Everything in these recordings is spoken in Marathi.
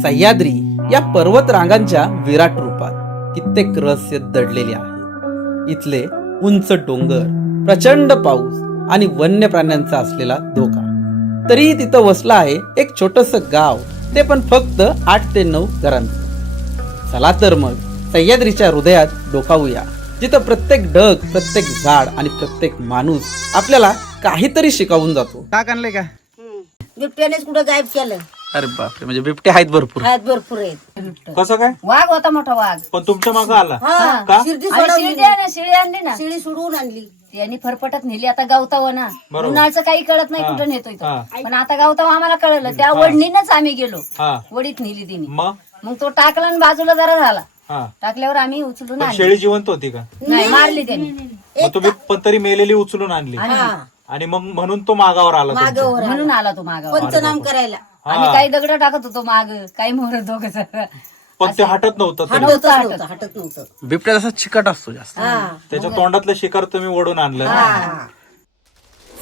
सह्याद्री या पर्वत रांगांच्या विराट रूपात कित्येक रहस्य दडलेले आहे. इथले उंच डोंगर, प्रचंड पाऊस आणि वन्य प्राण्यांचा असलेला धोका. तरीही तिथं वसलं आहे एक छोटस गाव, ते पण फक्त 8 ते 9 घरांचं. चला तर मग सह्याद्रीच्या हृदयात डोकावूया, जिथं प्रत्येक ढग, प्रत्येक झाड आणि प्रत्येक माणूस आपल्याला काहीतरी शिकवून जातो. का आणलंय का? बिबट्यानेच कुठं गायब केलं. अरे बापरे, म्हणजे बिबटे आहेत भरपूर. आहेत भरपूर आहेत. कसं काय? वाघ होता, मोठा वाघ. पण तुमच्या मागं आला हा, का? शिर्डी आणि सोडवली. शिळी आणली ना, शिळी सोडवून आणली. त्यांनी फरफटत नेली. आता गावताव ना, बरोबर. उन्हाळचं काही कळत नाही हा. कुठं नेतोय तो. हा. पण आता गावताव आम्हाला कळलं, त्या वडणीनच आम्ही गेलो. हा वडीत नेली तिने. मग मग तो टाकला आणि बाजूला जरा झाला. हा टाकल्यावर आम्ही उचलून पण आणली. शेळी जिवंत होती का? नाही, मारली त्यांनी. मग तुम्ही पण तरी मेलेली उचलून आणली हा, आणि मग म्हणून तो मागावर आला तुमच्या. मागावर म्हणून आला तो मागावर. पंचनाम करायला. आम्ही काही दगड टाकत होतो माग, काही मोहर दोघ. पण ते हटत नव्हतं तरी. हटत नव्हतं. बिबट्या जसा चिकट असतो जास्त. हा, त्याच्या तोंडातलं शिकार तुम्ही ओढून आणलं ना? हा.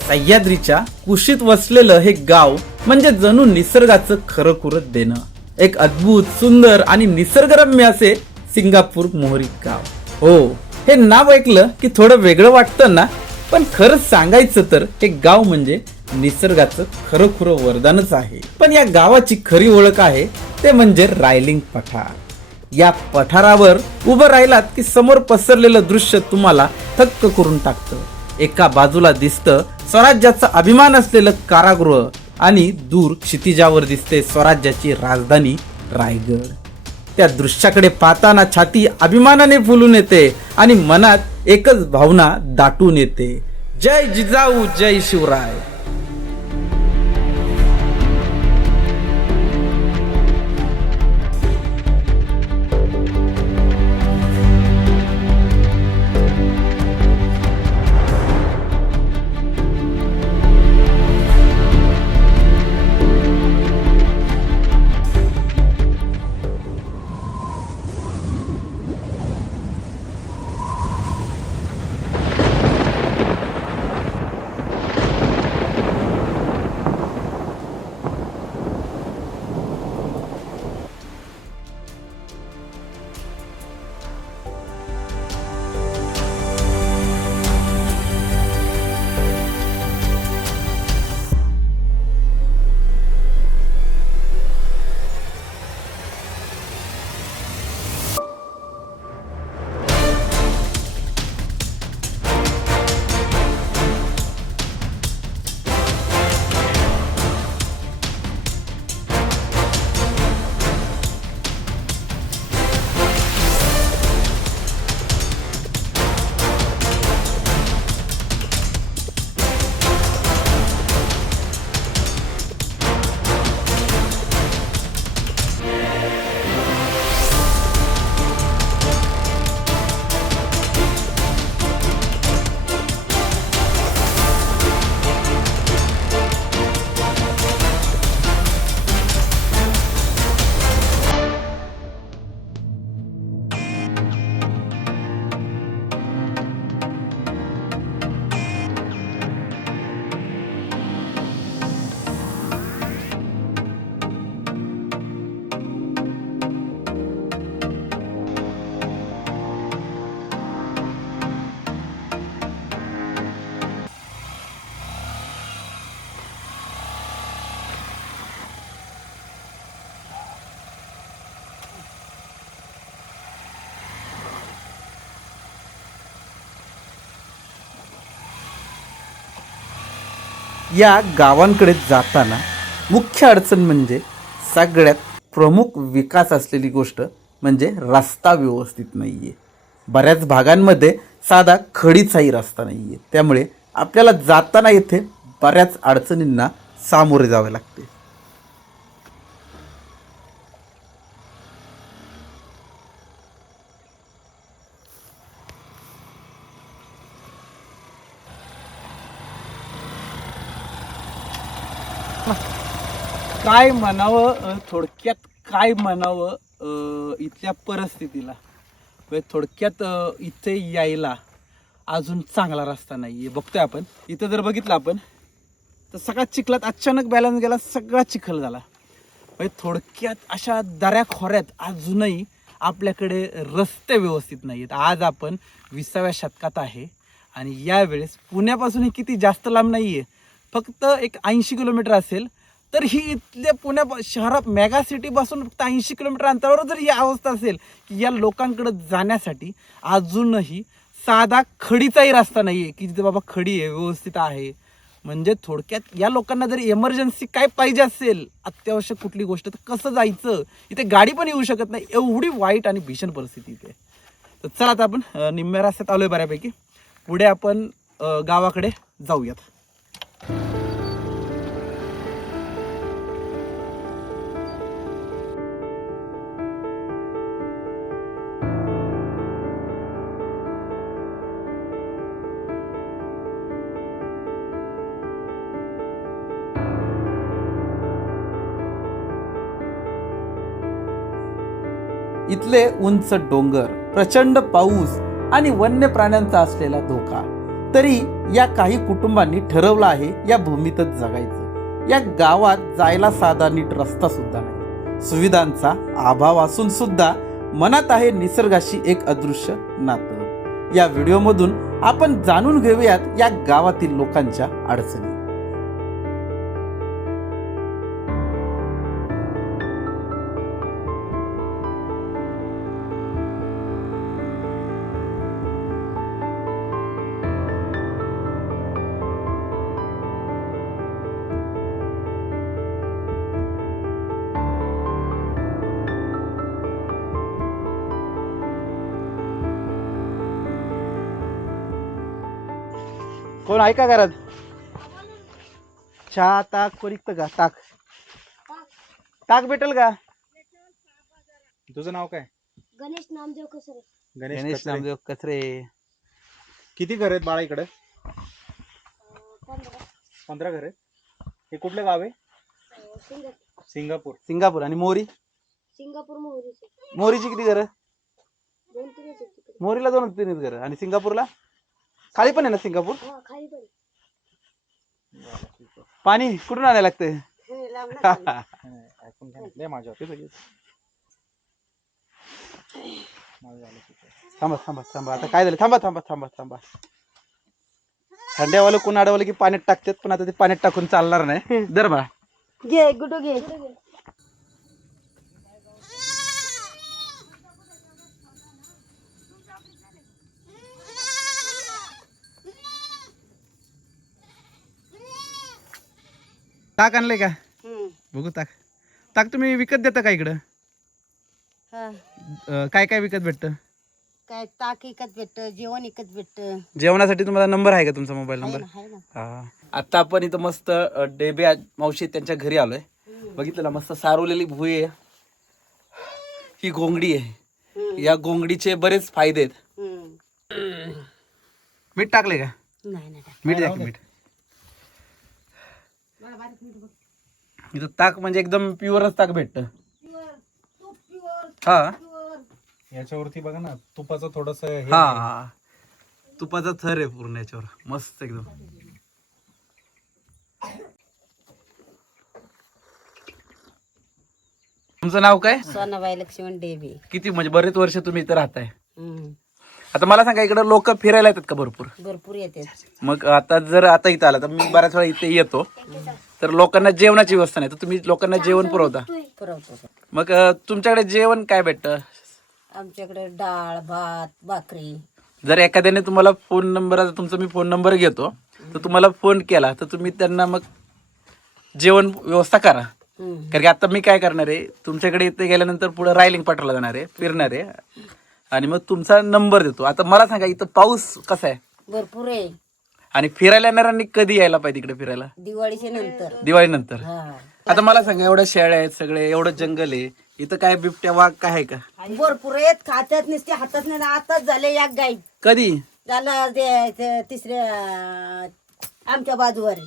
सह्याद्रीच्या कुशीत वसलेलं हे गाव म्हणजे जणू निसर्गाचं खरंखुरं देणं. एक अद्भुत, सुंदर आणि निसर्गरम्य असे सिंगापूर मोहरी गाव. हो, हे नाव ऐकलं की थोडं वेगळं वाटतं ना, पण खरंच सांगायचं तर हे गाव म्हणजे निसर्गाचं खरंखुरं वरदानच आहे. पण या गावाची खरी ओळख आहे ते म्हणजे रायलिंग पठार. या पठारावर उभं राहिलात की समोर पसरलेलं दृश्य तुम्हाला थक्क करून टाकतं. एका बाजूला दिसतं स्वराज्याचा अभिमान असलेलं कारागृह आणि दूर क्षितिजावर दिसते स्वराज्याची राजधानी रायगड. त्या दृश्याकडे पाहताना छाती अभिमानाने फुलून येते आणि मनात एकच भावना दाटून येते, जय जिजाऊ, जय शिवराय. या गावांकडे जाताना मुख्य अडचण म्हणजे सगळ्यात प्रमुख विकास असलेली गोष्ट म्हणजे रस्ता व्यवस्थित नाहीये. बऱ्याच भागांमध्ये साधा खडीचाही रस्ता नाहीये. त्यामुळे आपल्याला जाताना येथे बऱ्याच अडचणींना सामोरे जावे लागते. काय म्हणावं, थोडक्यात काय म्हणावं इथल्या परिस्थितीला. थोडक्यात इथे यायला अजून चांगला रस्ता नाही आहे. बघतोय आपण इथं जर बघितलं आपण तर सगळा चिखलात अचानक बॅलन्स गेला, सगळा चिखल झाला. म्हणजे थोडक्यात अशा दऱ्या खोऱ्यात अजूनही आपल्याकडे रस्ते व्यवस्थित नाही आहेत. आज आपण 20व्या शतकात आहे आणि यावेळेस पुण्यापासून हे किती जास्त लांब नाही आहे, फक्त एक 80 किलोमीटर असेल. तर ही इथल्या पुण्या शहरात मेगा सिटीपासून फक्त 80 किलोमीटर अंतरावर जर ही अवस्था असेल की या लोकांकडे जाण्यासाठी अजूनही साधा खडीचाही रस्ता नाही आहे की जिथे बाबा खडी आहे व्यवस्थित आहे. म्हणजे थोडक्यात या लोकांना जर इमर्जन्सी काय पाहिजे असेल, अत्यावश्यक कुठली गोष्ट, तर कसं जायचं, इथे गाडी पण येऊ शकत नाही, एवढी वाईट आणि भीषण परिस्थिती इथे. तर चला आता आपण निम्म्या रस्त्यात आलोय बऱ्यापैकी. पुढे आपण गावाकडे जाऊयात. इथले उंच डोंगर, प्रचंड पाऊस आणि वन्य प्राण्यांचा असलेला धोका, तरी या काही कुटुंबांनी ठरवलं आहे या भूमीतच जगायचं. या गावात जायला साधा नीट रस्ता सुद्धा नाही, सुविधांचा अभाव असून सुद्धा मनात आहे निसर्गाशी एक अदृश्य नातं. या व्हिडिओमधून आपण जाणून घेऊयात या गावातील लोकांच्या अडचणी. कोण आहे का घरात? चहा ताक कोरिक्त का? ताक ताक भेटेल का? तुझं नाव काय? गणेश नामदेव कसरे. गणेश कचरे. नामदेव कचरे. किती घर आहेत बाळा इकडे? 15 घर आहेत. हे कुठलं गाव आहे? सिंगापूर. सिंगापूर. आणि मोरी? सिंगापूर मोहरीचे मोरीची किती घर? 2-3 आहेत तिकडे. मोरीला 2-3 घर. आणि सिंगापूरला खाली पण आहे ना सिंगापूर? हा खाली पण. पाणी कुठून आणायला लागतंय? हे लांब ना खाली. ऐकून घ्या लय माझ्यावर. थांबा थांबा थांबा. आता काय झालं? थांबा थांबा थांबा थांबा. थंड्यावालं कोण अडवलं की पाण्यात टाकतात, पण आता ते पाण्यात टाकून चालणार नाही. दर बा घे गुडू घे. ताक आणलंय का? हम्म. बघू ताक. ताक तुम्ही विकत देता का इकडं? हा. काय काय विकत भेटतं? काय ताक एकच भेटत, जेवण एकच भेटत. जेवणासाठी तुम्हाला नंबर आहे का तुमचा मोबाईल नंबर? आहे ना. आता आपण इथं मस्त डेबे मावशी त्यांच्या घरी आलोय. बघितलं ना, मस्त सारवलेली भुई आहे. ही घोंगडी आहे. या घोंगडीचे बरेच फायदे आहेत. हम्म. मीठ टाकले का? नाही नाही. मीठ द्या की मीठ. इथं ताक म्हणजे एकदम प्युअरच ताक भेटतं. हा याच्यावरती बघा ना तुपाचं थोडस हा तुपाचा थर आहे पूर्ण याच्यावर, मस्त एकदम. तुमचं नाव काय? सोनाबाई लक्ष्मण डेबे. किती म्हणजे बरेच वर्ष तुम्ही इथं राहताय. हम्म. आता मला सांगा, इकडे लोक फिरायला येतात का भरपूर? भरपूर येते. मग आता जर आता इथं आला तर मी बऱ्याच वेळा इथे येतो, तर लोकांना जेवणाची व्यवस्था नाही, तर तुम्ही लोकांना जेवण पुरवता. पुरवतो. मग तुमच्याकडे जेवण काय भेटतं? आमच्याकडे डाळ भात भाकरी. जर एखाद्याने तुम्हाला फोन नंबर, आता तुमचा मी फोन नंबर घेतो, तर तुम्हाला फोन केला तर तुम्ही त्यांना मग जेवण व्यवस्था करा. कारण की आता मी काय करणार आहे, तुमच्याकडे इथे गेल्यानंतर पुढे रायलिंग पाठवला जाणार आहे, फिरणार आहे, आणि मग तुमचा नंबर देतो. आता मला सांगा, इथं पाऊस कसा आहे? भरपूर आहे. आणि फिरायला येणाऱ्यांनी कधी यायला पाहिजे इकडे फिरायला? दिवाळीच्या नंतर. दिवाळीनंतर. हा. आता मला सांगा, एवढ्या शेळ्या आहेत, सगळे एवढं जंगल आहे, इथं काय बिबट्या वाघ काय आहे का? भरपूर आहेत. खात्यात नसते हातात नाही. आताच झाले या गाई. कधी झालं ते तिसऱ्या आमच्या बाजूवर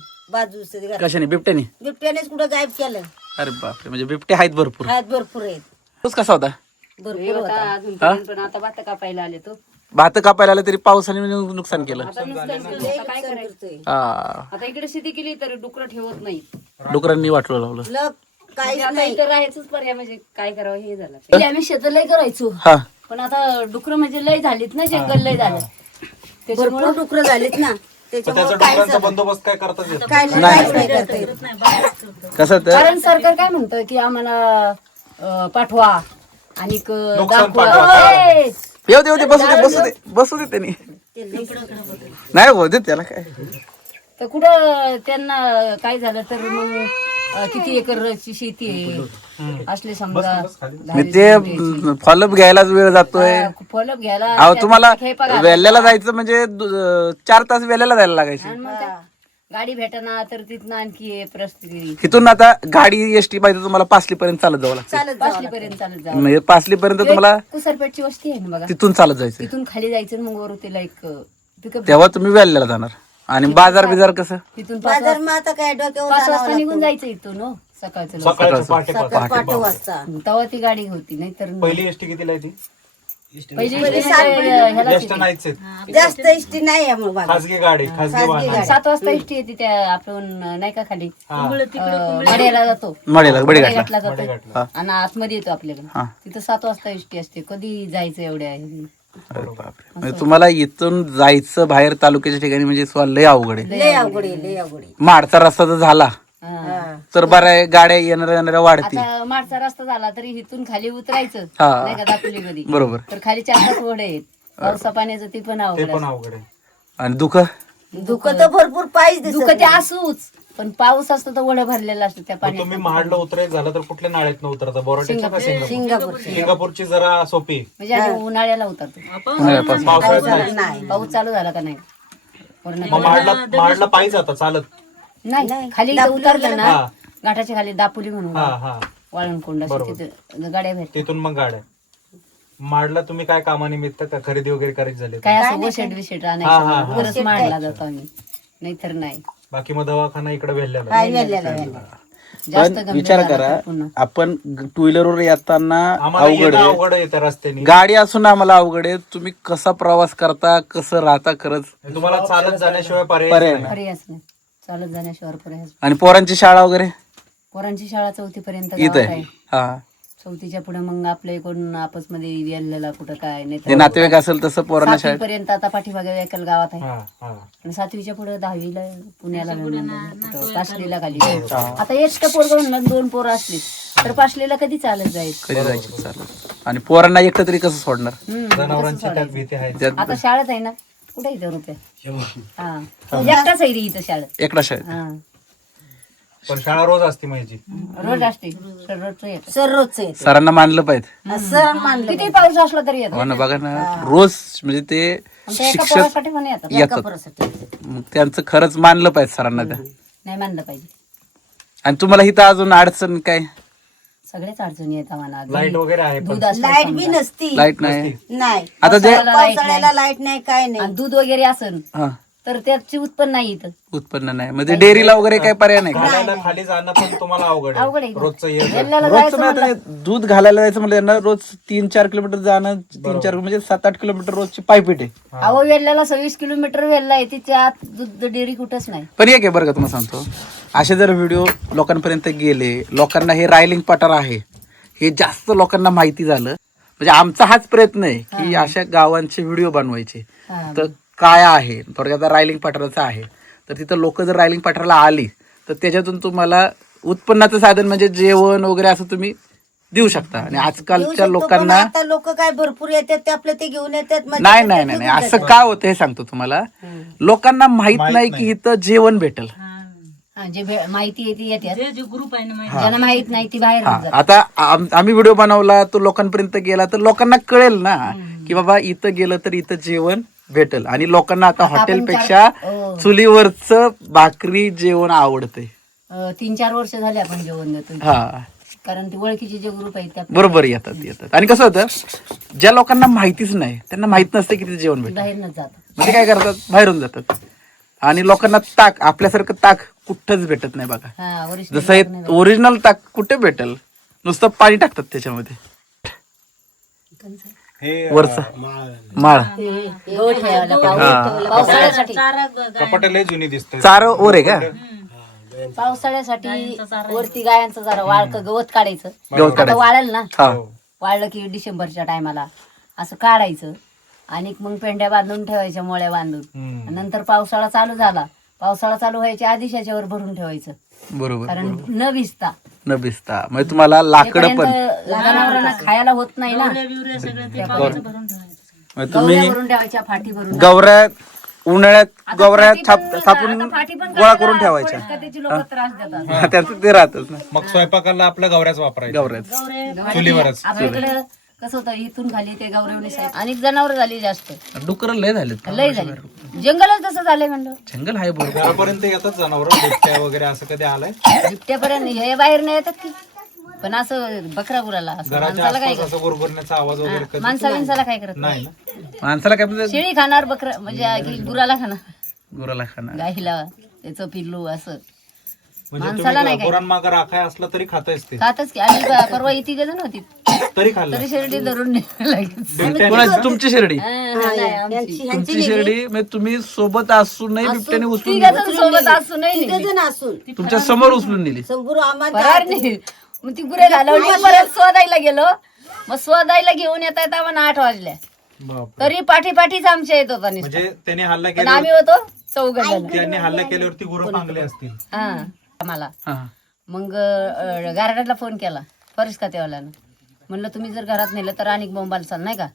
कशाने? बिबट्याने? बिबट्यानेच कुठं गायब केलं. अरे बापरे, म्हणजे बिबटे आहेत भरपूर. आहेत भरपूर आहेत. पाऊस कसा होता? भरपूर होता. अजून पण आता भात कापायला आले तो. भात कापायला आलं तरी पावसाने नुकसान केलं. आता नुकसान केलं, आता काय करायचं? हा, आता इकडे शेती केली तरी डुकरं ठेवत नाही. डुकरांनी वाटलं लावलं. लग काहीच आता नाही. इथं राहायचंच पर्याय म्हणजे काय करावं हे झालं पहिले आम्ही शेत लय करायचो हा पण आता डुकर म्हणजे लय झालीत ना जंगल लय झालं त्याच्यामुळे भरपूर डुकरं झालीत ना त्याचा त्याच्यामुळे काहीच डुकरांचा बंदोबस्त काय करताच येत नाही. काहीच नाही करता येत. कसं तर कारण सरकार काय म्हणतं की आम्हाला पाठवा आणि नुकसान दाखवा पाठवा. ए, येऊ दे बसू दे त्यांनी नाही हो दे त्याला काय तर कुठं त्यांना काय झालं तर मग किती एकरची शेती आहे असले समजा मी ते फॉलोअप घ्यायलाच वेळ जातोय फॉलोअप घ्यायला अहो त्या तुम्हाला हे पगार. वेल्ल्याला जायचं म्हणजे 4 तास वेल्ल्याला जायला लागायचे आणि मग काय? गाडी भेटना तर तिथनं आणखी हे परिस्थिती तिथून आता गाडी एसटी पाहिजे तुम्हाला पासली पर्यंत चालत जावं लागतं चालत जावं पाचली पर्यंत चालत जावं म्हणजे पासली पर्यंत तुम्हाला कुसरपेटची वस्ती आहे ना बघा तिथून चालत जायचं तिथून खाली जायचं आणि मग वरून तिला एक पिकअप तेव्हा तुम्ही वेल्ल्याला जाणार आणि बाजार बिजार कसं तिथून बाजार मग आता काय डोक्यावर 5 जावं वाजता लागतं. निघून जायचं इथून हो सकाळचं लवकर. सकाळचं पहाटे सकाळ 5 पाच. वाजता तेव्हा ती गाडी होती नाहीतर पहिली एसटी कितीला आहे ती? पहिली ह्याला ज्येष्ठ नाहीच आहेत. जास्त इष्टी नाही आहे मग बाजार. खाजगी गाडी खाजगी वाहन 7 वाजता एसटी येते त्या आपण नाही का खाली मड्याला जातो मळेला बडी घातला घाटला जातो आणि आतमध्ये येतो आपल्याकडे हा. तिथं 7 वाजता एसटी असते कधी जायचं एवढ्या आहे अरे बापरे म्हणजे तुम्हाला इथून जायचं बाहेर तालुक्याच्या ठिकाणी म्हणजे स्वा लय अवघड आहे लय अवघड आहे लय अवघड आहे. माडचा रस्ता जर झाला हा. तर बऱ्या गाड्या येणाऱ्या वाढतील आता माडचा रस्ता झाला तरी इथून खाली उतरायचं हा. नाही का दापोली मध्ये बरोबर तर खाली 4 ओढे आहेत पावसा पाण्याचं ते पण ते अवघड पण आहे. अवघड आहे. आणि दुःख दुःख तर भरपूर पाहिजे दिसत दुःख ते असूच पण पाऊस असतो तर ओढं भरलेलं असतं त्या मग पाण्यात तुम्ही महाडला उतरायचं झालं तर कुठल्या नाळ्यात उतरता बोराटीच्या का सिंगापूर? सिंगापूर सिंगापूरची जरा सोपी म्हणजे आधी उन्हाळ्याला उतरतो पावसाळ्यात नाही पाऊस चालू झाला का नाही पूर्ण मग महाडला पायी जाता चालत. नाही खाली इथं उतरलं ना हा. घाटाच्या खाली दापोली म्हणून हा हा वाळणकोंड असं तिथं गाड्या भेटतात तिथून मग गाड्या. महाडला तुम्ही काय कामानिमित्त का खरेदी वगैरे करायची झाली? काय असं वशेट विशेट आणायचं खरंच मांडला जातो आम्ही नाहीतर नाही बाकी मग दवाखाना इकडे वेल्ल्याला. काय वेल्ल्याला वेल्ल्याला. जास्त पण गंभीर विचार झालं करा तर पुन्हा. आपण टू व्हीलर वर येताना आम्हाला अवघड येणं आहे अवघड येतं रस्त्याने. गाडी असून आम्हाला अवघड आहे तुम्ही कसा प्रवास करता कसं राहता खरंच तुम्हाला चालत जाण्याशिवाय पर्याय पर्याय नाही. नाही. पर्यायच नाही चालत जाण्याशिवाय पर्यायच आणि पोरांची शाळा वगैरे पोरांची शाळा 4थी पर्यंत इथं गावात आहे आहे हा 4थीच्या पुढे मग आपल्या इकडून आपस मध्ये गेलेला कुठं काय जे नाही नातेवाईक असेल तसं पोरांना शाळेत पर्यंत आता पाठीमागे एकल गावात आहे हा हा. आणि 7वीच्या पुढे 10वीला पुण्याला पाचलीला खाली आता एकटं पोरग म्हणलं 2 पोरं असली तर पाचलीला कधी चालत जायचं कधी जायचं चालत आणि पोरांना एकटं तरी कसं सोडणार जनावरांची त्यात भीती आहे. त्यात आता शाळेत आहे ना कुठे इथं रुपये हा एकटाच आहे रे इथं शाळेत एकटा शाळेत हा पण शाळा रोज असते माझी. रोज असते तर रोजचं येतं सर रोजचं येते सरांना मानलं पाहिजे सर मानलं किती पाऊस असला तरी येतो हो ना बघा ना रोज म्हणजे ते आणि त्या एका शिक्षक पोरासाठी पण येतात येतात पोरासाठी. मग त्यांचं खरंच मानलं पाहिजे सरांना त्या नाही मानलं पाहिजे आणि तुम्हाला इथं अजून अडचण काय सगळेच अडचणी येतात मला लाईट वगैरे आहे पण दूध असलं लाईट बी नसती लाईट नाही नाही आता जे पावसाळ्याला लाईट नाही काय नाही आणि दूध वगैरे असन हा तर त्याची उत्पन्न नाही इथं उत्पन्न नाही म्हणजे डेअरीला वगैरे काही पर्याय नाही का? घालायला खाली जाणं पण तुम्हाला अवघड अवघड आहे. आहे रोजचं ये वेल्ल्याला रोजचं जायचं नाही आता दूध घालायला जायचं म्हणजे यांना रोज 3-4 किलोमीटर जाणं 3-4 म्हणजे 7-8 किलोमीटर रोजची पायपीट आहे अहो वेल्ल्याला 26 किलोमीटर वेल्ला आहे तिच्या आत दूध डेअरी कुठंच नाही पण एक आहे बरं का तुम्हाला सांगतो असे जर व्हिडिओ लोकांपर्यंत गेले लोकांना हे रायलिंग पठार आहे हे जास्त लोकांना माहिती झालं म्हणजे आमचा हाच प्रयत्न आहे की अशा गावांचे व्हिडिओ बनवायचे हा. तर काय आहे थोडक्यात रायलिंग पठाराचं आहे तर तिथं लोक जर रायलिंग पठाराला आली तर त्याच्यातून तुम्हाला उत्पन्नाचं साधन म्हणजे जेवण वगैरे असं तुम्ही देऊ शकता आणि आजकालच्या लोकांना आता लोक काय भरपूर येतात ते आपलं ते घेऊन येतात मजा नाही करतात, नाही नाही ते नाही घेऊन असं का होतं हे सांगतो तुम्हाला लोकांना माहित नाही की इथं जेवण भेटल हा, जे माहिती आहे ती येते ग्रुप आहे ज्यांना माहित नाही ती बाहेर हा आता आम्ही व्हिडिओ बनवला तो लोकांपर्यंत गेला तर लोकांना कळेल ना की बाबा इथं गेलं तर इथं जेवण भेटल आणि लोकांना आता हॉटेलपेक्षा चुलीवरचं भाकरी जेवण आवडतंय 3-4 वर्ष झाले आपण जेवण देतो हा कारण ती ओळखीचे जे ग्रुप आहेत त्या बरोबर येतात आणि कसं होतं ज्या लोकांना माहितीच नाही त्यांना माहित नसतं की तिथे जेवण भेटतं बाहेरनच जातात म्हणजे काय करतात बाहेरून जातात आणि लोकांना ताक आपल्यासारखं ताक कुठंच भेटत नाही बघा हा original जसं हे ओरिजिनल ताक कुठे भेटल नुसतं पाणी टाकतात त्याच्यामध्ये हे वरचं माळ गहू ठेवायला पावसाळ्यासाठी कपाट लय जुनी दिसते. चार वर आहे का पावसाळ्यासाठी वरती गायांचं जरा वाळक गवत काढायचं. गवत आता काढायचं. वाळेल ना, हा वाळलं की डिसेंबरच्या टायमाला असं काढायचं आणि मग पेंड्या बांधून ठेवायच्या, मोळ्या बांधून. नंतर पावसाळा चालू झाला, पावसाळा चालू व्हायच्या आधीच याच्यावर भरून ठेवायचं, बरोबर. कारण न भिजता न भिजता म्हणजे तुम्हाला लाकडं पण जनावरांना खायला होत नाही ना. म्हणजे तुम्ही गवऱ्या भरून ठेवायच्या, फाटी भरून. गवऱ्या उन्हाळ्यात आता गवऱ्या फाटी पण- थापून आता फाटी पण गोळा करायला करून ठेवायच्या. पडत का त्याची लोकं त्रास देतात. त्याचं ते राहतच ना मग स्वयंपाकाला आपल्या गवऱ्याच वापरायचं. गवऱ्यात. चुलीवरच. आपल्या इकडे कसं होतं, इथून खाली ते गवरेवणी साईड अनेक जनावर झाली जास्त, डुकर लय झालेत. लय झाली. जंगलच तसं झालंय म्हणलं. जंगल आहे बरोबर. घरापर्यंत येतात जनावर, बिबट्या वगैरे असं कधी आलाय? बिबट्यापर्यंत हे बाहेर नाही येतात की, पण असं बकरा गुराला असं घराच्या माणसाला काय आसपास असं गुरगुरण्याचा आवाज वगैरे कधी माणसा बिनसाला काय करत नाही नाही. ना? माणसाला काय म्हणजे शेळी खाणार, बकरा म्हणजे की गुराला खाणार, गुराला खाणार. गाईला त्याचं पिल्लू असं म्हणजे माणसाला नाही तुम्ही काय. गुरांमागं राखाय असलं तरी खातायच ते, खातच की. आणि परवा इथे गेलं नव्हती तरी खाल्लं. तरी शेरडी धरून नेलं लगेच. कोणाची? तुमची शिर्डी? हा, नाही, आमची. तुमची शिर्डी म्हणजे तुम्ही सोबत असूनही बिबट्याने उचलून तिघं जण सोबत असून नाही तिघ जण असून तुमच्या समोर उचलून नेली. संपूर्ण आम्हाला फरार नाही. मग ती गुरे घालवली, परत शोधायला गेलो. मग शोधायला घेऊन येता येता आम्हाला 8 वाजल्या. बाप. तरी पाठीपाठीच आमच्या येत होता नुसता. म्हणजे त्याने हल्ला पण केला, आम्ही होतो 4 जण. त्यांनी हल्ला केल्यावरती गुरं पांगले असतील. हा आम्हाला हा मग गार्डनला फोन केला फॉरेस्ट खातेवाल्यानं. म्हणलं तुम्ही जर घरात नेलं तर आणि बोंबाल चाल नाही का.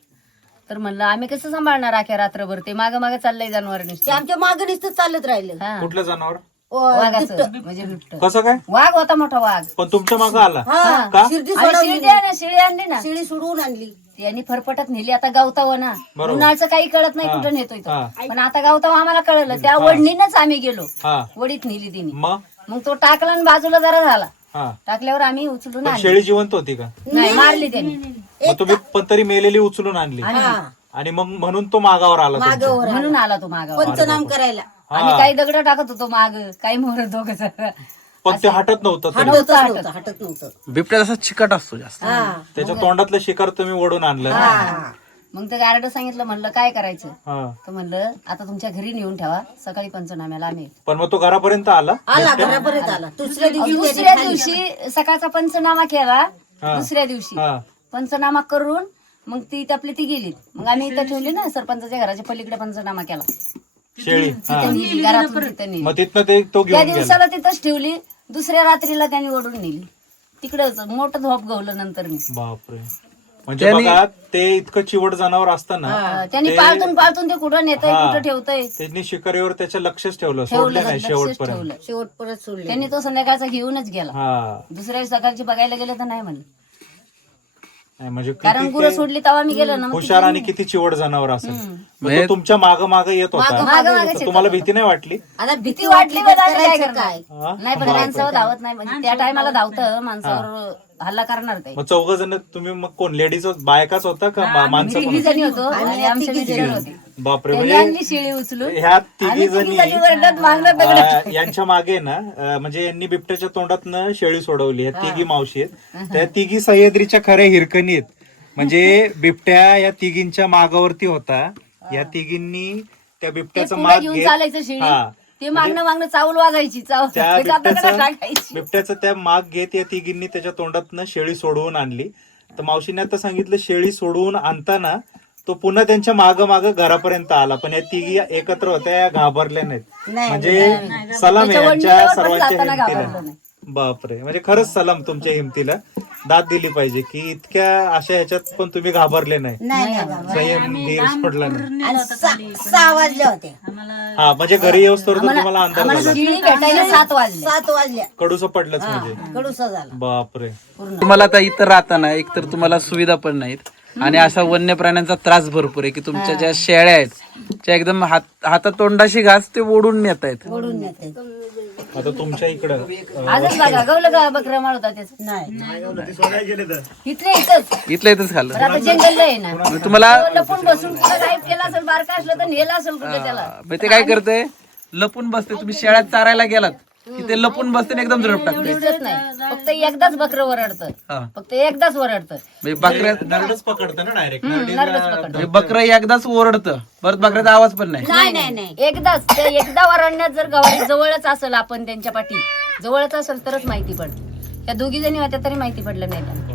तर म्हणलं आम्ही कसं सांभाळणार अख्या रात्रभर, ते मागं मागं चाललंय जनावर ते नुसतं. आमच्या मागे नुसतं चालत राहिलं. हा, कुठलं जनावर? वाघाचं म्हणजे बिबटं. कसं काय? वाघ होता, मोठा वाघ. पण तुमच्या मागं आला हा का? शिर्डी आणि सोडवली शिळी आहे ना, शिळी आणली ना, शिळी सोडवून आणली. त्यांनी फरफटत नेली. आता गावताव ना, बरोबर. उन्हाळचं काही कळत नाही कुठं नेतोय तो. हा. पण आता गावताव आम्हाला कळलं, त्या वडणीनच आम्ही गेलो. हा वडीत नेली तिने. मग मग तो टाकला आणि बाजूला जरा झाला. हा टाकल्यावर आम्ही उचलून पण आणली. शेळी जिवंत होती का? नाही, मारली त्यांनी. मग तुम्ही पण तरी मेलेली उचलून आणली हा आणि मग म्हणून तो मागावर आला तुमच्या. मागावर म्हणून आला तो मागावर. पंचनाम करायला आम्ही काही दगड टाकत होतो माग, काही मोहर दोघ पण ते हटत नव्हतं तरी. हटत नव्हतं. बिबट्या जसा चिकट असतो जास्त. हा त्याच्या तोंडातलं शिकार तुम्ही ओढून आणलं ना? हा. मग ते गार्ड सांगितलं, म्हणलं काय करायचं. हा. तर म्हणलं आता तुमच्या घरी नेऊन ठेवा, सकाळी पंचनाम्याला आम्ही. पण मग तो घरापर्यंत आला? आला घरापर्यंत आला. दुसऱ्या दिवशी दुसऱ्या दिवशी सकाळचा पंचनामा केला. हा. दुसऱ्या दिवशी हा पंचनामा करून मग ती आपली ती गेली. मग आम्ही इथं ठेवली ना, सरपंचाच्या घराच्या पलीकडे पंचनामा केला. शेळी. हा तिथं नेली, घरातून तिथं नेली. मग तिथनं ते तो त्या घेऊन गेला. दिवसाला तिथंच ठेवली. दुसऱ्या रात्रीला त्यांनी ओढून नेली. तिकडच मोठं झोप गवलं नंतर मी. बापरे. म्हणजे बघा, ते इतकं चिवट जनावर असताना त्यांनी पाळतून ते कुठं नेतय, कुठं ठेवतय, त्यांनी शिकारीवर त्याचं लक्षच ठेवलं, सोडलं नाही लक्षच शेवटपर्यंत. ठेवलं. शेवट परत सोडले. त्यांनी तो संध्याकाळचा घेऊनच गेला. हा दुसऱ्या सकाळची बघायला गेलं तर नाही म्हणलं, नाही म्हणजे कारण किती गुरं ते सोडली तेव्हा मी गेलो ना. मग हुशार आणि किती चिवट जनावर असेल. मग तो तुमच्या माग माग येत होता, मागं तर तुम्हाला भीती नाही वाटली? आता भीती वाटली बघा, आता काय करायचं करणार? काय? हा? नाही पण माणसावर धावत नाही, म्हणजे त्या टायमाला धावतं माणसावर हल्ला करणार ते. मग 4 जण तुम्ही मग कोण, लेडीज बायकाच होता का माणसं तिघी पण? जणी होतो आणि आमचे मिस्टर होते. बापरे. त्यांनी म्हणजे आणली शेळी उचलून. ह्या तिघी आम्ही जणी तिघी जणी वरडात मागणं दगड. यांच्या मागे ना म्हणजे यांनी बिबट्याच्या तोंडातनं शेळी सोडवली. ह्या तिघी मावशी आहेत, त्या तिघी सह्याद्रीच्या खऱ्या हिरकणी आहेत. म्हणजे बिबट्या या तिघींच्या मागावरती होता. या तिघींनी त्या ते बिबट्याचा पुढे माग घेऊन घेत, चालायचं शेळी. हा, ते मागणं चावल वाजायची, त्या चावल टाकायची. बिबट्याचा त्या माग घेत या तिघींनी त्याच्या तोंडातनं शेळी सोडवून आणली. तर मावशीने आता सांगितलं, शेळी सोडवून आणताना तो पुन्हा त्यांच्या माग माग घरापर्यंत आला. पण या तिघी एकत्र होत्या, या घाबरल्या नाहीत. म्हणजे सलाम आहे यांच्या सर्वांच्या हिमतीला. बापरे. म्हणजे खरंच सलाम तुमच्या हिमतीला. दाद दिली पाहिजे की इतक्या अशा ह्याच्यात पण तुम्ही घाबरले नाही, संयम धीर सोडला नाही. आणि 6 वाजले होते. हा म्हणजे घरी येऊस्तोवर तर तुम्हाला अंदाज झाला, शेळी भेटायला 7 वाजले. 7 वाजल्या कडूस पडलंच म्हणजे. कडूसा झाला. बापरे. तुम्हाला आता इथं राहताना एकतर तुम्हाला सुविधा पण नाहीत आणि अशा वन्य प्राण्यांचा त्रास भरपूर आहे की तुमच्या ज्या शेळ्या आहेत त्या एकदम हातात तोंडाशी घास ते ओढून नेत आहेत. ओढून नेते. आता तुमच्या इकडं आजच बघा गवलं का बकरा माळ होता त्याच नाही इथल्या इथलं इथंच खाल्लं. आता जंगल आहे ना, मग तुम्हाला लपून बसून कुठं गायब केला असेल, बारका असलं तर नेला असेल कुठं त्याला. मग ते काय करते, लपून बसते. तुम्ही शेळ्यात चारायला गेलात की ते लपून बसते आणि एकदम झडप टाकते. दिसत नाही, फक्त एकदाच बकरं ओरडतं, हा. फक्त एकदाच ओरडतं. म्हणजे बकऱ्या नरडच पकडतं ना डायरेक्ट. नरडच पकडतं. म्हणजे बकरं एकदाच ओरडतं, परत बकऱ्याचा आवाज पण नाही. नाही नाही नाही एकदाच ते एकदा ओरडण्यात जर गवारी जवळच असेल आपण त्यांच्या पाठी जवळच असेल तरच माहिती पडतं. या दोघी जणी होत्या तरी माहिती पडलं नाही त्यांना.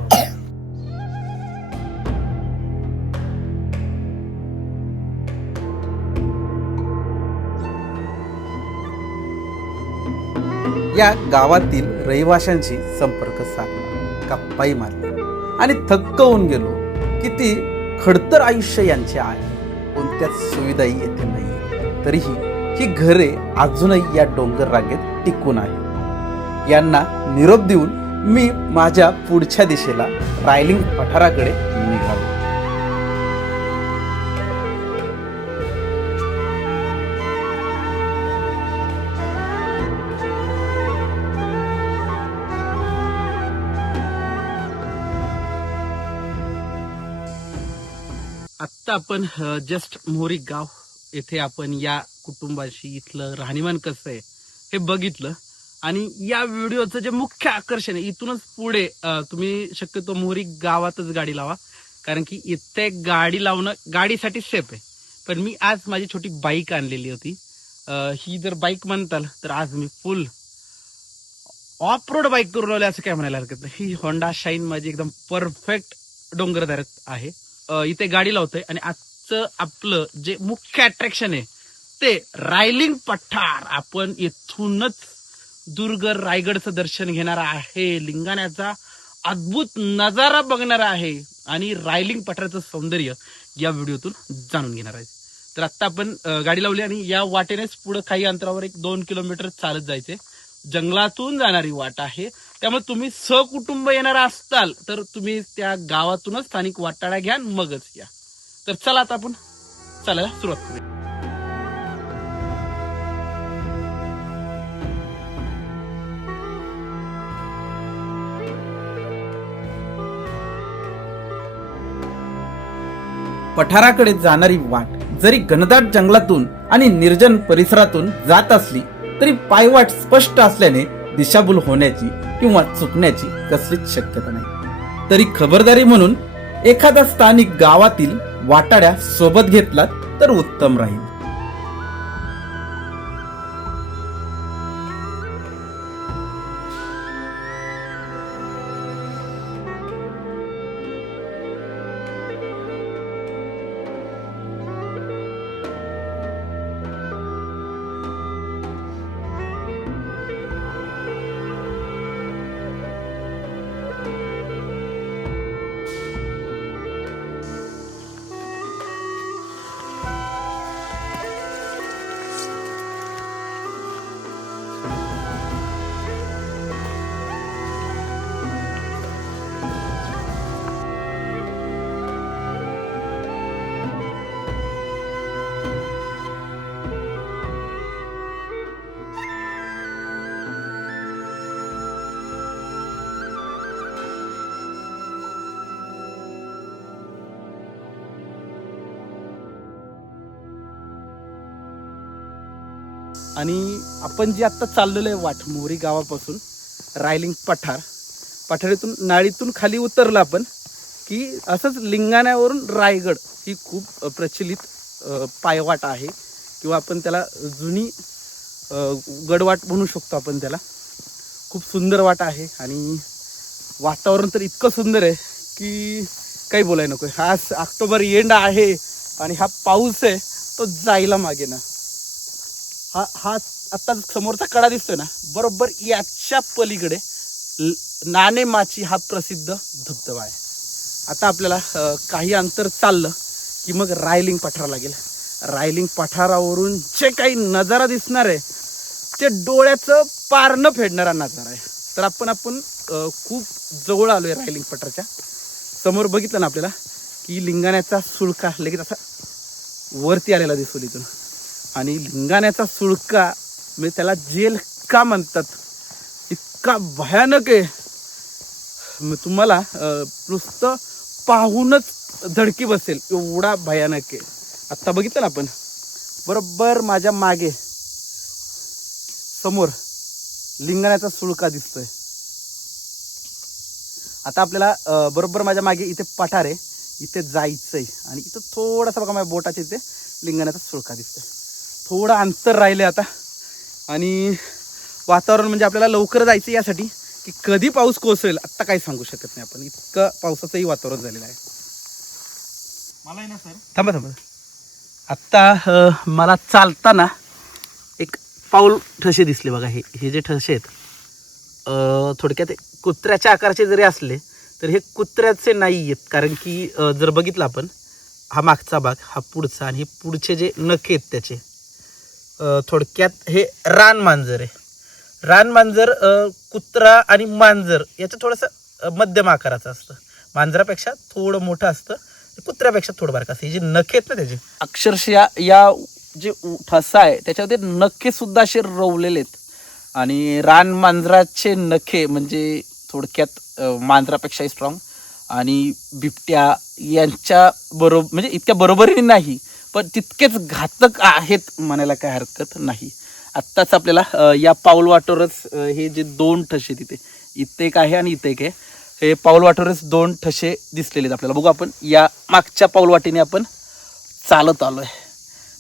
या गावातील रहिवाशांशी संपर्क साधला, गप्पाही मारल्या आणि थक्क होऊन गेलो. किती खडतर आयुष्य यांचे आहे, कोणत्याच सुविधाही येथे नाही. तरीही ही घरे अजूनही या डोंगर रांगेत टिकून आहे. यांना निरोप देऊन मी माझ्या पुढच्या दिशेला रायलिंग पठाराकडे निघालो. आत्ता आपण जस्ट मोहरी गाव येथे आपण या कुटुंबाशी इथलं राहणीमान कसं आहे हे बघितलं. आणि या व्हिडिओचं जे मुख्य आकर्षण आहे, इथूनच पुढे तुम्ही शक्यतो मोहरी गावातच गाडी लावा, कारण की इथे गाडी लावणं गाडीसाठी सेफ आहे. पण मी आज माझी छोटी बाईक आणलेली होती. ही जर बाईक म्हणताल तर आज मी फुल ऑफ रोड बाईक करून लावली असं काय म्हणायला हरकत नाही. ही होंडा शाईन माझी एकदम परफेक्ट डोंगरदारात आहे. इथे गाडी लावतोय आणि आजचं आपलं जे मुख्य अट्रॅक्शन आहे ते रायलिंग पठार. आपण इथूनच दुर्ग रायगडचं दर्शन घेणार आहे, लिंगाण्याचा अद्भुत नजारा बघणार आहे आणि रायलिंग पठाराचं सौंदर्य या व्हिडिओतून जाणून घेणार आहे. तर आता आपण गाडी लावली आणि या वाटेनेच पुढे काही अंतरावर 1-2 किलोमीटर चालत जायचे. जंगलातून जाणारी वाट आहे, त्यामुळे तुम्ही सहकुटुंब येणार असताल तर तुम्ही त्या गावातूनच स्थानिक वाटाडा घ्या, मगच या. तर चला आता आपण चालायला सुरुवात करूया. पठाराकडे जाणारी वाट जरी घनदाट जंगलातून आणि निर्जन परिसरातून जात असली तरी पायवाट स्पष्ट असल्याने दिशाभूल होण्याची किंवा चुकण्याची कसलीच शक्यता नाही. तरी खबरदारी म्हणून एखादा स्थानिक गावातील वाटाड्या सोबत घेतलात तर उत्तम राहील. आणि आपण जे आता चाललेलो आहे वाट मोहरी गावापासून रायलिंग पठारातून नाळीतून खाली उतरलं आपण की असंच लिंगाण्यावरून रायगड ही खूप प्रचलित पायवाट आहे किंवा आपण त्याला जुनी गडवाट म्हणू शकतो आपण त्याला. खूप सुंदर वाट आहे आणि वातावरण तर इतकं सुंदर आहे की काही बोलाय नको. हा ऑक्टोबर एंड आहे आणि हा पाऊस आहे तो जायला मागे ना. हा आता समोरचा कडा दिसतोय ना, बरोबर याच्या पलीकडे नाणेमाची हा प्रसिद्ध धबधबा आहे. आता आपल्याला काही अंतर चाललं की मग रायलिंग पठार लागेल. रायलिंग पठारावरून जे काही नजारा दिसणार आहे ते डोळ्याचं पार न फेडणारा नजारा आहे. तर आपण खूप जवळ आलोय रायलिंग पठारच्या. समोर बघितलं ना आपल्याला की लिंगाण्याचा सुळका लगेच असा वरती आलेला दिसतो इथून. आणि लिंगाण्याचा सुळका म्हणजे त्याला जेल का म्हणतात, इतका भयानक आहे. तुम्हाला नुसतं पाहूनच धडकी बसेल एवढा भयानक आहे. आत्ता बघितलं ना आपण, बरोबर माझ्या मागे समोर लिंगाण्याचा सुळका दिसतोय. आता आपल्याला बरोबर माझ्या मागे इथे पठार आहे, इथे जायचंय आणि इथं थोडासा बघा माझ्या बोटाच्या इथे लिंगाण्याचा सुळका दिसतोय. थोडं अंतर राहिले आता आणि वातावरण म्हणजे आपल्याला लवकर जायचं यासाठी की कधी पाऊस कोसळेल आत्ता काही सांगू शकत नाही आपण, इतकं पावसाचंही वातावरण झालेलं आहे. मला आहे ना सर, थांबा थांबा, आत्ता मला चालताना एक पाऊल ठसे दिसले बघा. हे जे ठसे आहेत थोडक्यात कुत्र्याच्या आकाराचे जरी असले तर हे कुत्र्याचे नाही आहेत, कारण की जर बघितलं आपण हा मागचा भाग, हा पुढचा, आणि हे पुढचे जे नखे आहेत त्याचे थोडक्यात हे रानमांजर आहे. रानमांजर कुत्रा आणि मांजर याचं थोडंसं मध्यम आकाराचं असतं, मांजरापेक्षा थोडं मोठं असतं, कुत्र्यापेक्षा थोडं बारकं असतं. हे जे नखे आहेत ना त्याचे, अक्षरशः या जे ठसा आहे त्याच्यामध्ये नखे सुद्धा असे रवलेले आहेत. आणि रानमांजराचे नखे म्हणजे थोडक्यात मांजरापेक्षाही स्ट्रॉंग, आणि बिबट्या यांच्या बरोबर म्हणजे इतक्या बरोबरीने नाही पण तितकेच घातक आहेत म्हणायला काय हरकत नाही. आत्ताच आपल्याला या पाऊल वाटेवरच हे जे 2 ठसे इथे एक आहे आणि इथे एक आहे, हे पाऊल वाटेवरच 2 ठसे दिसलेले आहेत आपल्याला. बघू आपण या मागच्या पाऊल वाटेने आपण चालत आलो आहे,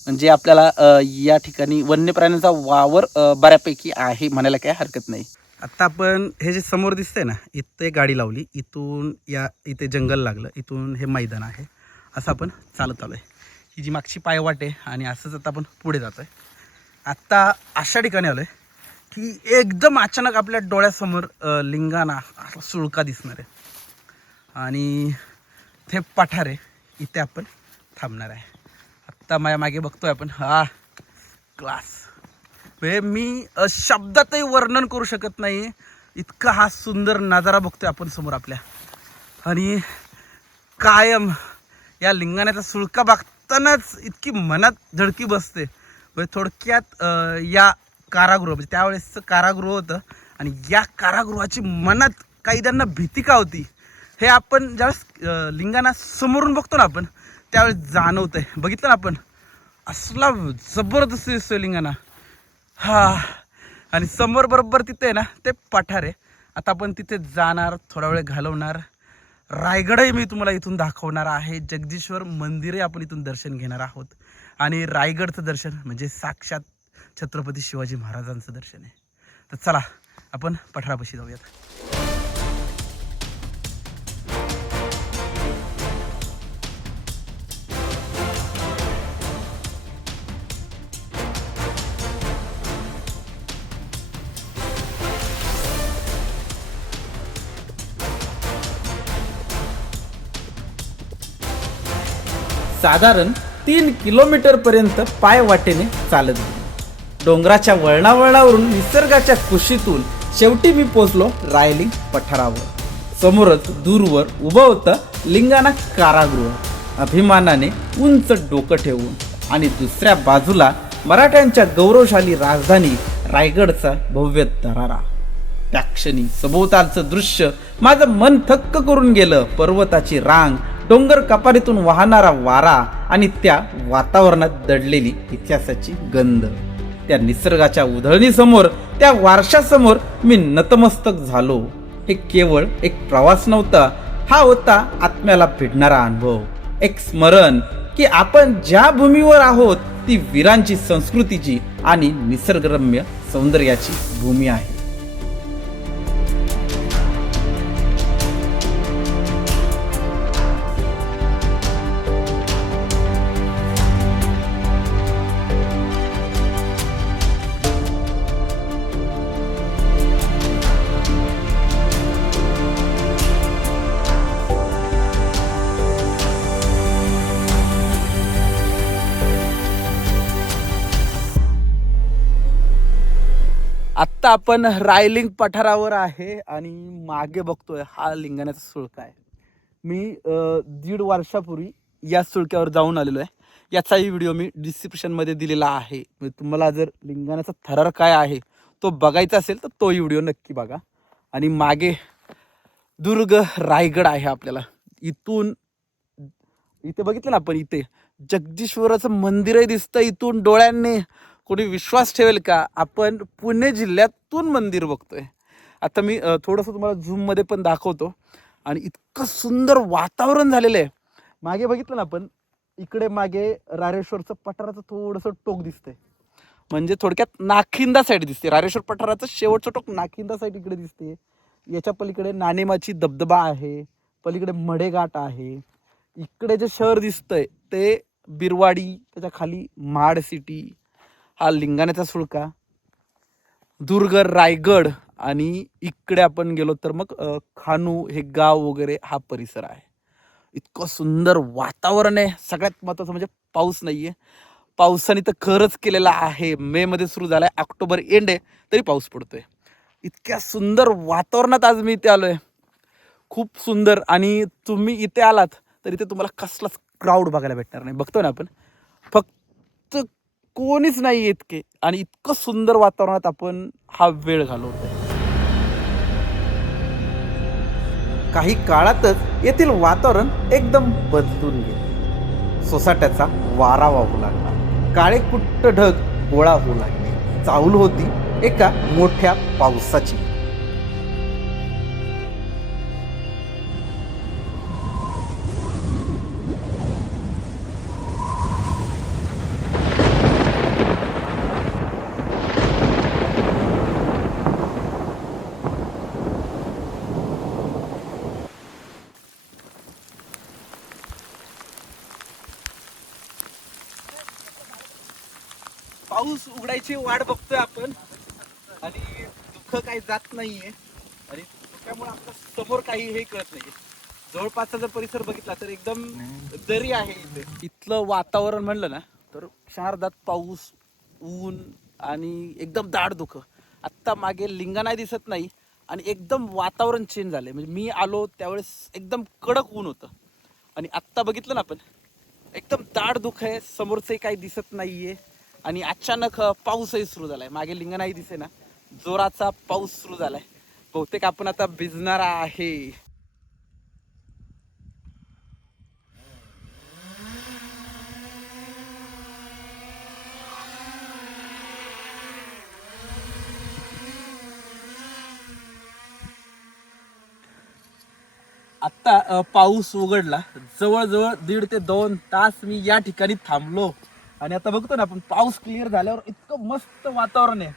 म्हणजे आपल्याला या ठिकाणी वन्य प्राण्यांचा वावर बऱ्यापैकी आहे म्हणायला काय हरकत नाही. आत्ता आपण हे जे समोर दिसतंय ना, इथे गाडी लावली, इथून इथे जंगल लागलं, इथून हे मैदान आहे, असं आपण चालत आलो आहे. ही जी मागची पायवाट आहे आणि असंच आता आपण पुढे जातो आहे. आत्ता अशा ठिकाणी आलो आहे की एकदम अचानक आपल्या डोळ्यासमोर लिंगाणा सुळका दिसणार आहे आणि ते पठार आहे, इथे आपण थांबणार आहे. आत्ता माझ्या मागे बघतोय आपण, हा क्लास म्हणजे मी शब्दातही वर्णन करू शकत नाही इतका हा सुंदर नजारा बघतोय आपण समोर आपल्या. आणि कायम या लिंगाण्याचा सुळका बघतानाच इतकी मनात धडकी बसते. म्हणजे थोडक्यात या कारागृह म्हणजे त्यावेळेसचं कारागृह होतं आणि या कारागृहाची मनात कैद्यांना भीती का होती हे आपण ज्यावेळेस लिंगाणा समोरून बघतो ना आपण त्यावेळेस जाणवतं आहे. बघितलं ना आपण, असला जबरदस्त दिसतोय लिंगाणा हा. आणि समोर बरोबर तिथे आहे ना ते पठार आहे. आता आपण तिथे जाणार, थोडा वेळ घालवणार. रायगडही मी तुम्हाला इथून दाखवणार आहे, जगदीश्वर मंदिरही आपण इथून दर्शन घेणार आहोत. आणि रायगडचं दर्शन म्हणजे साक्षात छत्रपती शिवाजी महाराजांचं दर्शन आहे. तर चला आपण पठारापाशी जाऊयात. साधारण 3 किलोमीटर पर्यंत पाय वाटेने चालत गेलो. डोंगराच्या वळणावळणावरून निसर्गाच्या कुशीतून शेवटी मी पोचलो रायलिंग पठारावर. समोरच दूरवर उभं होतं लिंगाणा कारागृह, अभिमानाने उंच डोकं ठेवून, आणि दुसऱ्या बाजूला मराठ्यांच्या गौरवशाली राजधानी रायगडचा भव्य दरारा. त्या क्षणी सभोवतालचं दृश्य माझं मन थक्क करून गेलं. पर्वताची रांग, डोंगर कपारीतून वाहणारा वारा आणि त्या वातावरणात दडलेली इतिहासाची गंध. त्या निसर्गाच्या उधळणीसमोर, त्या वारशासमोर मी नतमस्तक झालो. हे केवळ एक प्रवास नव्हता, हा होता आत्म्याला भिडणारा अनुभव. एक स्मरण की आपण ज्या भूमीवर आहोत ती वीरांची, संस्कृतीची आणि निसर्गरम्य सौंदर्याची भूमी आहे. आत्ता आपण रायलिंग पठारावर आहे आणि मागे बघतोय हा लिंगाण्याचा सुळका आहे. मी 1.5 वर्षापूर्वी या सुळक्यावर जाऊन आलेलो आहे. याचाही व्हिडिओ मी डिस्क्रिप्शनमध्ये दिलेला आहे. तुम्हाला जर लिंगाण्याचा थरार काय आहे तो बघायचा असेल तर तोही व्हिडिओ नक्की बघा. आणि मागे दुर्ग रायगड आहे आपल्याला. इथे बघितलं ना आपण, इथे जगदीश्वराचं मंदिरही दिसतं इथून डोळ्यांनी. कोणी विश्वास ठेवेल का, आपण पुणे जिल्ह्यातून मंदिर बघतोय. आता मी थोडंसं तुम्हाला झूममध्ये पण दाखवतो. आणि इतकं सुंदर वातावरण झालेलं आहे. मागे बघितलं ना आपण, इकडे मागे रायरेश्वरचं पठाराचं थोडंसं टोक दिसतंय. म्हणजे थोडक्यात नाखिंदा साईड दिसते. रायरेश्वर पठाराचं शेवटचं टोक नाखिंदा साईड इकडे दिसते. याच्या पलीकडे नाणेमाची धबधबा आहे, पलीकडे मढेघाट आहे. इकडे जे शहर दिसतंय ते बिरवाडी, त्याच्या खाली महाड सिटी, हा लिंगाण्याचा सुळका, दुर्ग, रायगड आणि इकडे आपण गेलो तर मग खानू हे गाव वगैरे हा परिसर आहे. इतकं सुंदर वातावरण आहे. सगळ्यात महत्त्वाचं म्हणजे पाऊस नाहीये. पावसाने तर खरंच केलेला आहे. मे मध्ये सुरू झालाय, ऑक्टोबर एंड आहे तरी पाऊस पडतोय. इतक्या सुंदर वातावरणात आज मी इथे आलोय, खूप सुंदर. आणि तुम्ही इथे आलात तर इथे तुम्हाला कसलाच क्राऊड बघायला भेटणार नाही. बघतोय ना आपण, फक्त कोणीच नाही इतके, आणि इतकं सुंदर वातावरणात आपण हा वेळ घालवतोय. काही काळातच येथील वातावरण एकदम बदलून गेले. सोसाट्याचा वारा वाहू लागला, काळे कुट्ट ढग गोळा होऊ लागले. चाहूल होती एका मोठ्या पावसाची. पाऊस उघडायची वाट बघतोय आपण, आणि दुःख काही जात नाहीये, आणि त्यामुळे आपल्या समोर काही हे कळत नाहीये. जवळपासचा जर परिसर बघितला तर एकदम दरी आहे इथे. इथलं वातावरण म्हणलं ना तर क्षारदात पाऊस, ऊन आणि एकदम दाट धुकं. आत्ता मागे लिंगा नाही दिसत नाही, आणि एकदम वातावरण चेंज झालंय. म्हणजे मी आलो त्यावेळेस एकदम कडक ऊन होतं, आणि आत्ता बघितलं ना आपण एकदम दाट धुकं आहे, समोरचंही काही दिसत नाहीये. आणि अचानक पाऊसही सुरू झालाय. मागे लिंग नाही दिसे ना, जोराचा पाऊस सुरू झालाय. बहुतेक आपण आता भिजणार आहे. आत्ता पाऊस उघडला. जवळजवळ 1.5 ते 2 तास मी या ठिकाणी थांबलो, आणि आता बघतो ना आपण पाऊस क्लिअर झाल्यावर इतकं मस्त वातावरण आहे.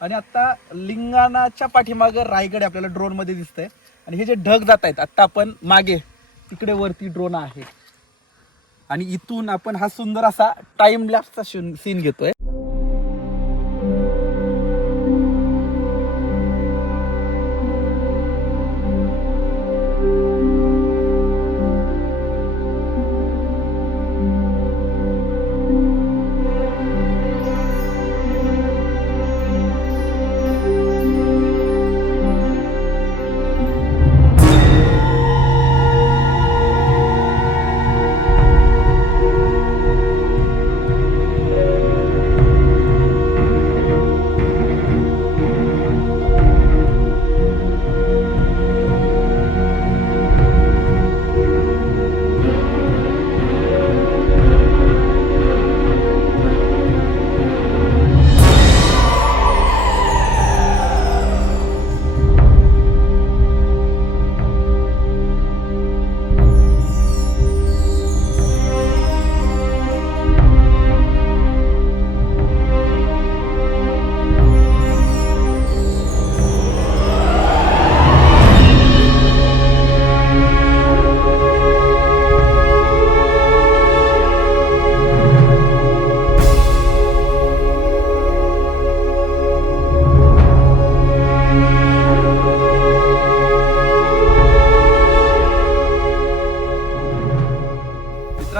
आणि आता लिंगाणाच्या पाठीमागं रायगड आपल्याला ड्रोन मध्ये दिसतंय, आणि हे जे ढग जात आहेत आता आपण मागे तिकडे वरती ड्रोन आहे, आणि इथून आपण हा सुंदर असा टाइम लॅप्सचा सीन घेतोय.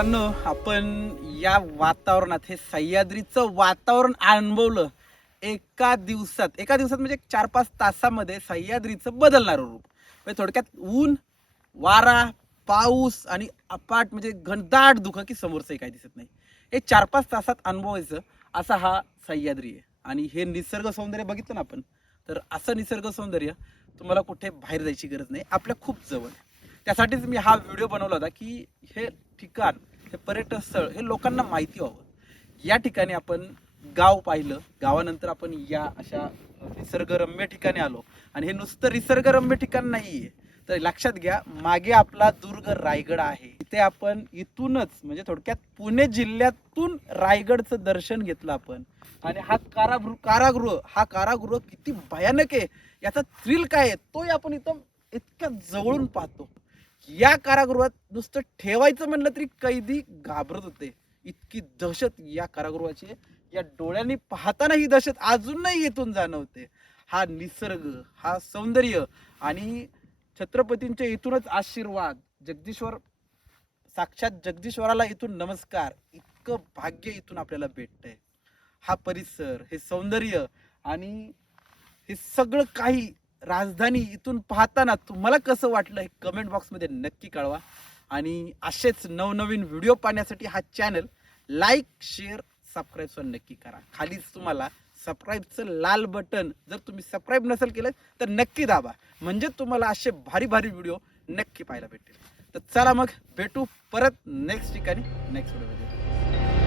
मित्रांनो, आपण या वातावरणात हे सह्याद्रीचं वातावरण अनुभवलं. एका दिवसात म्हणजे 4-5 तासामध्ये सह्याद्रीचं बदलणारं रूप. म्हणजे थोडक्यात ऊन, वारा, पाऊस आणि अपाट म्हणजे घनदाट धुकं की समोरचंही काही दिसत नाही. हे 4-5 तासात अनुभवायचं असा हा सह्याद्री आहे. आणि हे निसर्ग सौंदर्य बघितलं ना आपण, तर असं निसर्ग सौंदर्य तुम्हाला कुठे बाहेर जायची गरज नाही, आपल्या खूप जवळ. त्यासाठीच मी हा व्हिडिओ बनवला होता की हे ठिकाण, हे पर्यटन स्थळ हे लोकांना माहिती व्हावं. या ठिकाणी आपण गाव पाहिलं, गावानंतर आपण या अशा निसर्गरम्य ठिकाणी आलो. आणि हे नुसतं निसर्गरम्य ठिकाण नाहीये, तर लक्षात घ्या, मागे आपला दुर्ग रायगड आहे. इथे आपण इथूनच म्हणजे थोडक्यात पुणे जिल्ह्यातून रायगडचं दर्शन घेतलं आपण. आणि हा कारागृह किती भयानक आहे, याचा थ्रिल काय आहे तोही आपण इथं इतक्या जवळून पाहतो. या कारागृहात नुसतं ठेवायचं म्हणलं तरी कैदी घाबरत होते, इतकी दहशत या कारागृहाची. या डोळ्यांनी पाहताना ही दहशत अजूनही इथून जाणवते. हा निसर्ग, हा सौंदर्य आणि छत्रपतींच्या इथूनच आशीर्वाद, साक्षात जगदीश्वराला इथून नमस्कार, इतकं भाग्य इथून आपल्याला भेटतंय. हा परिसर, हे सौंदर्य आणि हे सगळं काही राजधानी इथून पाहताना तुम्हाला कसं वाटलं हे कमेंट बॉक्समध्ये नक्की कळवा. आणि असेच नवनवीन व्हिडिओ पाहण्यासाठी हा चॅनल लाईक, शेअर, सबस्क्राईब सुद्धा नक्की करा. खालीच तुम्हाला सबस्क्राईबचं लाल बटन, जर तुम्ही सबस्क्राईब नसेल केलं तर नक्की दाबा, म्हणजे तुम्हाला असे भारी भारी व्हिडिओ नक्की पाहायला भेटतील. तर चला मग भेटू परत नेक्स्ट ठिकाणी, नेक्स्ट व्हिडिओमध्ये.